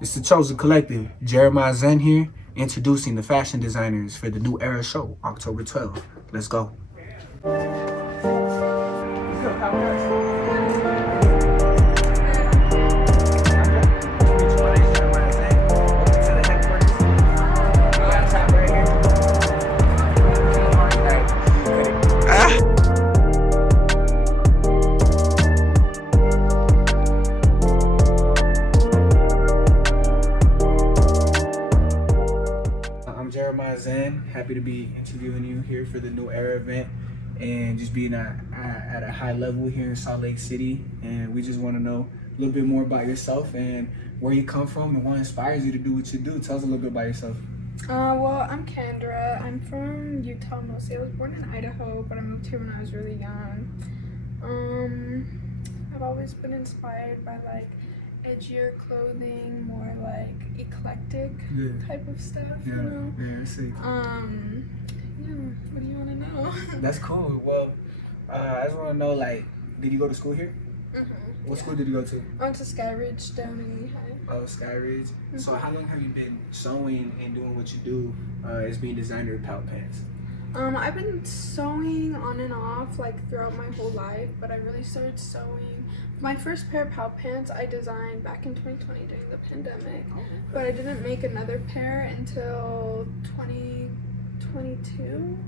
It's the Chosen Collective. Jeremiah Zen here, introducing the fashion designers for the New Era show, October 12th. Let's go. I'm Jeremiah Zen, happy to be interviewing you here for the New Era event and just being at a high level here in Salt Lake City. And we just want to know a little bit more about yourself and where you come from and what inspires you to do what you do. Tell us a little bit about yourself. Well, I'm Candra. I'm from Utah mostly. I was born in Idaho, but I moved here when I was really young. I've always been inspired by like edgier clothing, more like eclectic type of stuff, you know? Yeah, I see. What do you want to know? That's cool. Well, I just want to know, like, did you go to school here? What school did you go to? I went to Skyridge down in Lehigh. Oh, Skyridge. So how long have you been sewing and doing what you do as being designer of Pout Pants? I've been sewing on and off like throughout my whole life, but I really started sewing. My first pair of Pout Pants I designed back in 2020 during the pandemic, but I didn't make another pair until 2022.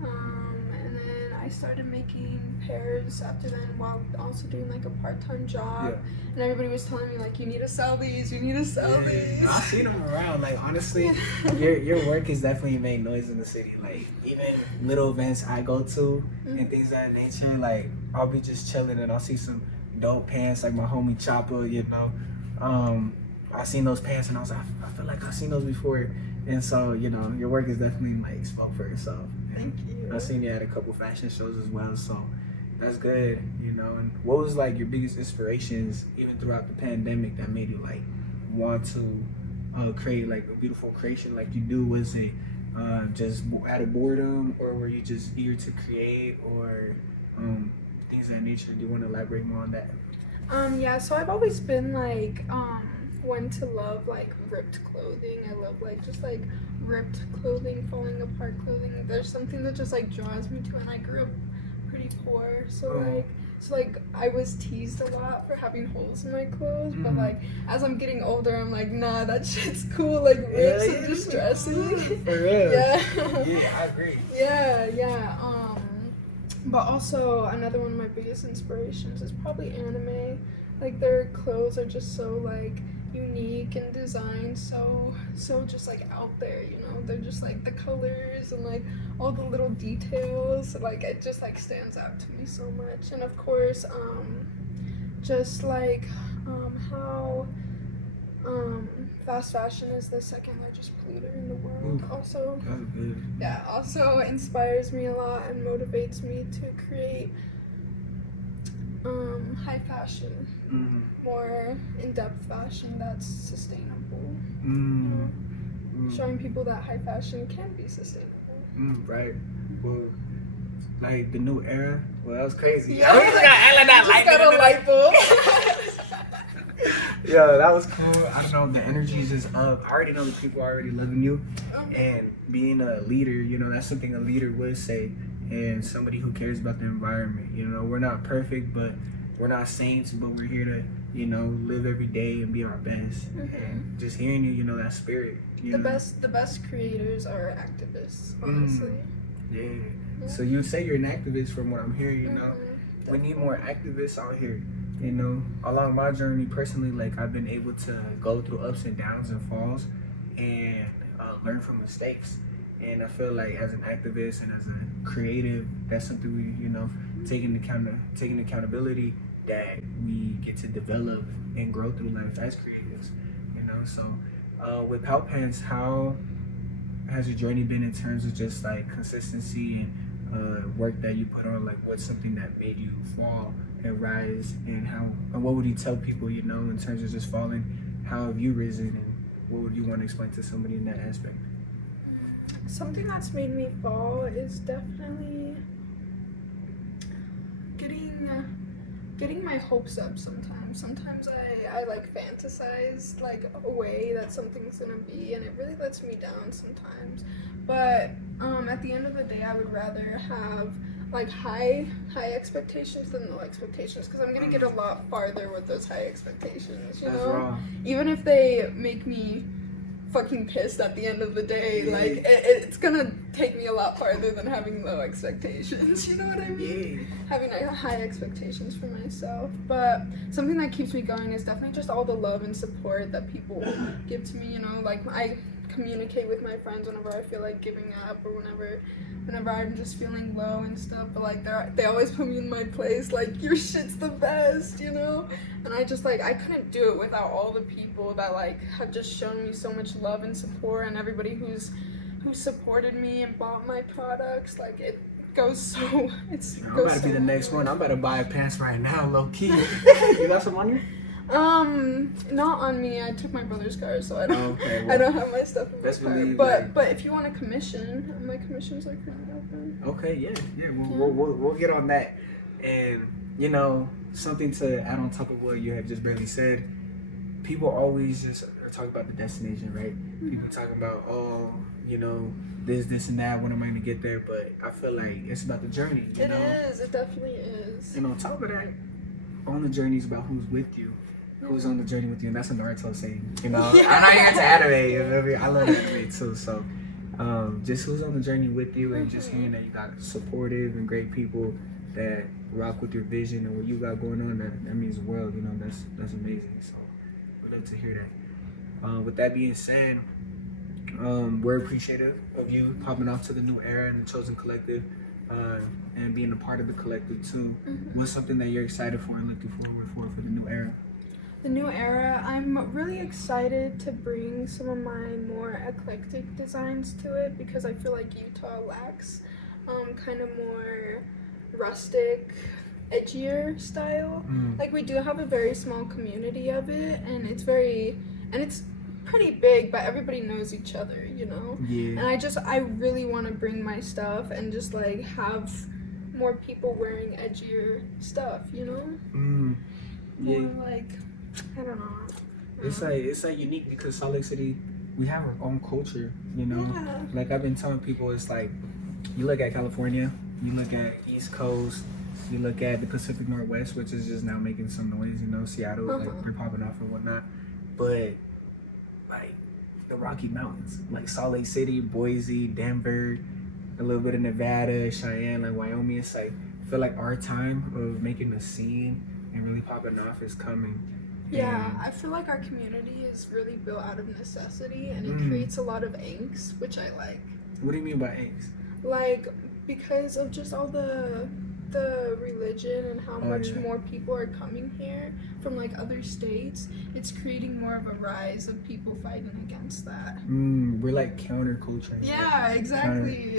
And then I started making pairs after then while also doing like a part-time job. And everybody was telling me like, you need to sell these, you need to sell these. I've seen them around. Like, honestly, your work has definitely made noise in the city. Like, even little events I go to and things of that nature, like, I'll be just chilling and I'll see some dope pants, like my homie Chopper, you know. I seen those pants and I was like, I feel like I've seen those before. And so, you know, your work is definitely like spoke for itself. Thank you. I've seen you at a couple fashion shows as well, so that's good, you know. And what was like your biggest inspirations even throughout the pandemic that made you like want to create like a beautiful creation like you do? Was it just out of boredom, or were you just eager to create, or things of that nature? Do you want to elaborate more on that? Yeah, so I've always been like one to love like ripped clothing. I love like just like ripped clothing, falling apart clothing. There's something that just like draws me to it, and I grew up pretty poor, so like I was teased a lot for having holes in my clothes, but like as I'm getting older I'm like, nah, that shit's cool, like rips and distressing. For real. Yeah, I agree. yeah. But also another one of my biggest inspirations is probably anime. Like their clothes are just so like unique and designed so just like out there, you know. They're just like the colors and like all the little details, like it just like stands out to me so much. And of course just like how fast fashion is the second largest polluter in the world. Also inspires me a lot and motivates me to create high fashion, more in-depth fashion that's sustainable. Showing people that high fashion can be sustainable. Right. Well, like the New Era. Well, that was crazy. Yeah, I just got a light bulb. Yeah, that was cool. I don't know, the energy is just up. I already know the people are already loving you, and being a leader, you know, that's something a leader would say, and somebody who cares about the environment. You know, we're not perfect, but we're not saints, but we're here to, you know, live every day and be our best. And just hearing you, you know, that spirit. The best creators are activists, honestly. So you say you're an activist from what I'm hearing, you know. We need more activists out here. You know, along my journey personally, like I've been able to go through ups and downs and falls and learn from mistakes. And I feel like as an activist and as a creative, that's something we, you know, taking accountability that we get to develop and grow through life as creatives. You know, so with Pout Pants, how has your journey been in terms of just like consistency and work that you put on? Like, what's something that made you fall and rise, and what would you tell people, you know, in terms of just falling? How have you risen, and what would you want to explain to somebody in that aspect? Something that's made me fall is definitely getting getting my hopes up sometimes. Sometimes I like fantasize like a way that something's gonna be, and it really lets me down sometimes. But at the end of the day, I would rather have like high expectations than low expectations, because I'm gonna get a lot farther with those high expectations, you That's know? wrong. Even if they make me fucking pissed at the end of the day, Yeah. like it's gonna take me a lot farther than having low expectations, you know what I mean? Yeah. Having high expectations for myself. But something that keeps me going is definitely just all the love and support that people give to me, you know? Like, I communicate with my friends whenever I feel like giving up, or whenever I'm just feeling low and stuff, but like they always put me in my place, like, your shit's the best, you know? And I just like, I couldn't do it without all the people that like have just shown me so much love and support, and everybody who supported me and bought my products. Like, it goes so I'm about to be the next one. I'm about to buy pants right now, low key. You got some on you? Not on me. I took my brother's car, so I don't. Okay, well, I don't have my stuff in my best car. believe, But like- but if you want a commission, my commissions are currently open. Okay, yeah. We'll get on that. And you know, something to add on top of what you have just barely said. People always just are talking about the destination, right? People talking about, oh, you know, this and that. When am I gonna get there? But I feel like it's about the journey. You It know? is. It definitely is. And on top of that, on the journey is about who's with you. Who's on the journey with you, and that's a Naruto saying, you know. Yeah. I'm not here to anime, you know? I love anime too, so just who's on the journey with you, and just hearing that you got supportive and great people that rock with your vision and what you got going on, that means the world, you know. That's amazing. So we'd love to hear that. With that being said, we're appreciative of you popping off to the new era and the Chosen Collective, and being a part of the collective too. What's something that you're excited for and looking forward for the new era? The new era, I'm really excited to bring some of my more eclectic designs to it, because I feel like Utah lacks kind of more rustic, edgier style. Like, we do have a very small community of it, and it's pretty big, but everybody knows each other, you know? Yeah. And I really want to bring my stuff and just like have more people wearing edgier stuff, you know? Yeah. More like, I don't know. It's like unique because Salt Lake City, we have our own culture, you know. Yeah. Like, I've been telling people, it's like, you look at California, you look at East Coast, you look at the Pacific Northwest, which is just now making some noise, you know. Seattle, like, they're popping off and whatnot. But like the Rocky Mountains, like Salt Lake City, Boise, Denver, a little bit of Nevada, Cheyenne, like Wyoming, it's like, I feel like our time of making a scene and really popping off is coming. Yeah, And I feel like our community is really built out of necessity, and it creates a lot of angst, which I like. what do you mean by angst? Like, because of just all the religion and how much more people are coming here from like other states, it's creating more of a rise of people fighting against that. We're like counterculture. Yeah, exactly.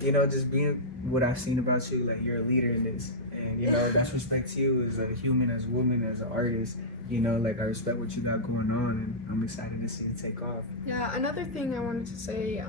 You know, just being what I've seen about you, like, you're a leader in this, and you know, that's respect to you as a human, as a woman, as an artist. You know, like, I respect what you got going on, and I'm excited to see it take off. Yeah, another thing I wanted to say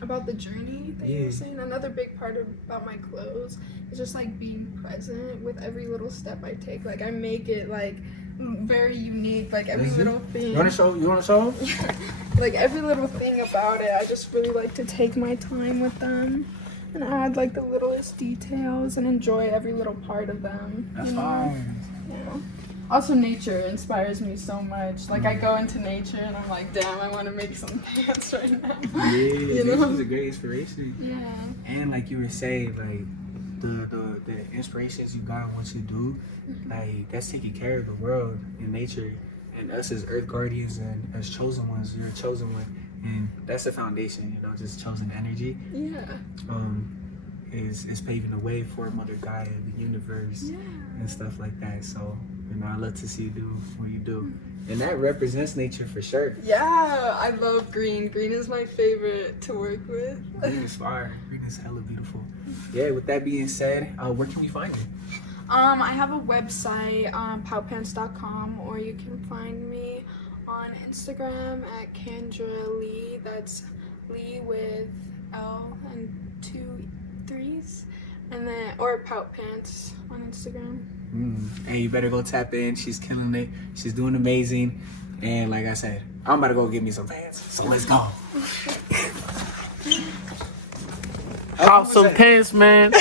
about the journey that you were saying, another big part about my clothes is just like being present with every little step I take. Like, I make it like very unique, like every little thing. You wanna show? Like, every little thing about it, I just really like to take my time with them and add like the littlest details and enjoy every little part of them. That's you know? fine. Yeah. Also, nature inspires me so much. Like, I go into nature and I'm like, damn, I want to make some pants right now. Yeah, You know? nature's a great inspiration. Yeah. And like you were saying, like, the inspirations you got and what you do, like, that's taking care of the world and nature, and us as earth guardians and as chosen ones. You're a chosen one, and that's the foundation, you know, just chosen energy. Yeah. Is paving the way for Mother Gaia, the universe, and stuff like that. So, you know, I love to see you do what you do, and that represents nature for sure. Yeah, I love green. Green is my favorite to work with. Green is fire. Green is hella beautiful. Yeah. With that being said, where can we find you? I have a website, poutpants.com, or you can find me on Instagram at Candra Lee. That's Lee with L and 2 3s, and then, or Pout Pants on Instagram. And you better go tap in. She's killing it. She's doing amazing. And like I said, I'm about to go get me some pants. So let's go. Awesome pants, man.